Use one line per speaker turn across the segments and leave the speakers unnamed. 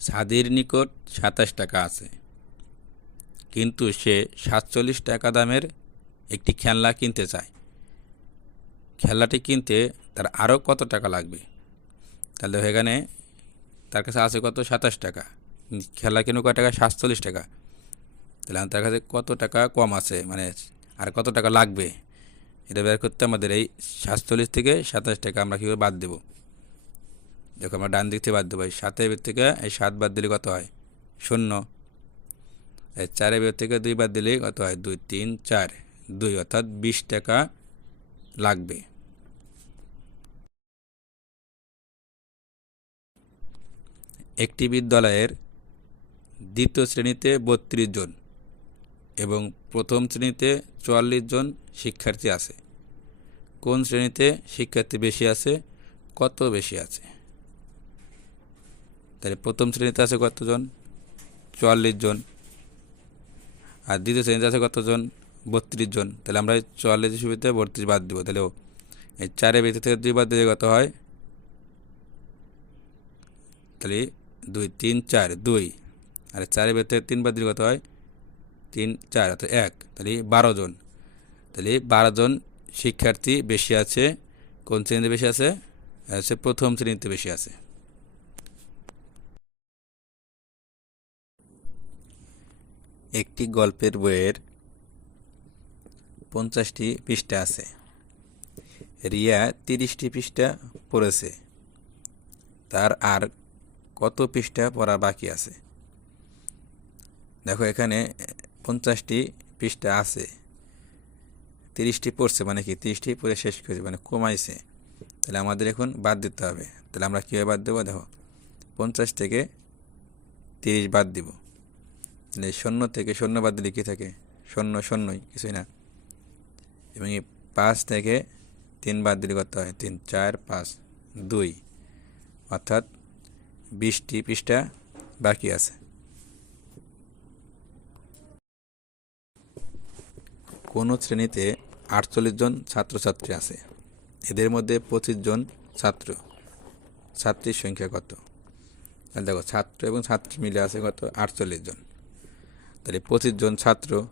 সাদির নিকট সাতাশ টাকা আছে। কিন্তু সে সাতচল্লিশ টাকা দামের একটি খেলনা কিনতে চায়। খেলনাটি কিনতে তার আরও কত টাকা লাগবে? তাহলে এখানে তার কাছে আছে কত? সাতাশ টাকা। খেলা কিনো কয় টাকা? সাতচল্লিশ টাকা। তাহলে তার কাছে কত টাকা কম আছে? মানে আর কত টাকা লাগবে? এটা বের করতে আমাদের এই সাতচল্লিশ থেকে সাতাশ টাকা আমরা কীভাবে বাদ দেবো? দেখো আমরা ডান দিক থেকে বাদ দেবো সাতের বের থেকে এই সাত বাদ দিলে কত হয়? শূন্য। এই চারের বের থেকে দুই বাদ দিলে কত হয়? দুই, তিন, চার। দুই অর্থাৎ বিশ টাকা লাগবে। একটি বিদ্যালয়ের দ্বিতীয় শ্রেণীতে বত্রিশ জন এবং প্রথম শ্রেণীতে চুয়াল্লিশ জন শিক্ষার্থী আছে। কোন শ্রেণীতে শিক্ষার্থী বেশি আছে? কত বেশি আছে? তাহলে প্রথম শ্রেণীতে আছে কতজন? চুয়াল্লিশ জন। আর দ্বিতীয় শ্রেণীতে আছে কতজন? বত্রিশ জন। তাহলে আমরা চুয়াল্লিশ সুবিধে বত্রিশ বাদ দিব। তাহলে এই চারের ভিতর থেকে দুই বাদ দিলে কত হয়? তাহলে দুই, তিন, চার, দুই। আর চারের ভিতর থেকে তিন বাদ দিলে কত হয়? তিন, চার, অর্থাৎ এক। তাহলে বারো জন। তাহলে বারো জন শিক্ষার্থী বেশি আছে। কোন শ্রেণীতে বেশি আছে? আছে প্রথম শ্রেণীতে বেশি আছে। একটি গল্পের বইয়ের পঞ্চাশটি পৃষ্ঠা আছে। রিয়া তিরিশটি পৃষ্ঠা পড়েছে। তার আর কত পৃষ্ঠা পড়া বাকি আছে? দেখো, এখানে পঞ্চাশটি পৃষ্ঠা আছে। তিরিশটি পড়ছে মানে কি? তিরিশটি পড়ে শেষ করেছে মানে কমাইছে। তাহলে আমাদের এখন বাদ দিতে হবে। তাহলে আমরা কীভাবে বাদ দেবো? দেখো, পঞ্চাশ থেকে তিরিশ বাদ দিব। তাহলে শূন্য থেকে শূন্য বাদ দিলে কী থাকে। শূন্য, শূন্যই, কিছুই না। এবং এই পাঁচ থেকে তিন বাদ দিলে কত হয়? তিন, চার, পাঁচ, দুই। অর্থাৎ বিশটি পৃষ্ঠা বাকি আছে। কোনো শ্রেণীতে আটচল্লিশ জন ছাত্রছাত্রী আছে? এদের মধ্যে পঁচিশ জন ছাত্র। ছাত্রীর সংখ্যা কত? দেখো, ছাত্র এবং ছাত্রী মিলে আছে কত? আটচল্লিশ জন। তাহলে পঁচিশ জন ছাত্র,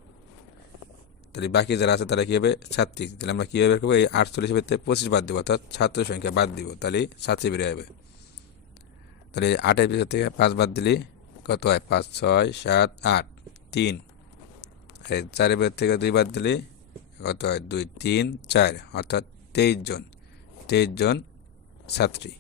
তাহলে বাকি যারা আছে তারা কী হবে ছাত্রী। তাহলে আমরা কীভাবে করব? এই আটচল্লিশ ভিতরে পঁচিশ বাদ দিব, অর্থাৎ ছাত্র সংখ্যা বাদ দিব। তাহলে ছাত্রী বেড়ে যাবে। তাহলে আটের ভিতর থেকে পাঁচ বাদ দিলে কত হয়? পাঁচ, ছয়, সাত, আট, তিন। এই চারের ভিতর থেকে দুই বাদ দিলে কত হয়? দুই, তিন, চার, অর্থাৎ তেইশ জন। তেইশ জন ছাত্রী।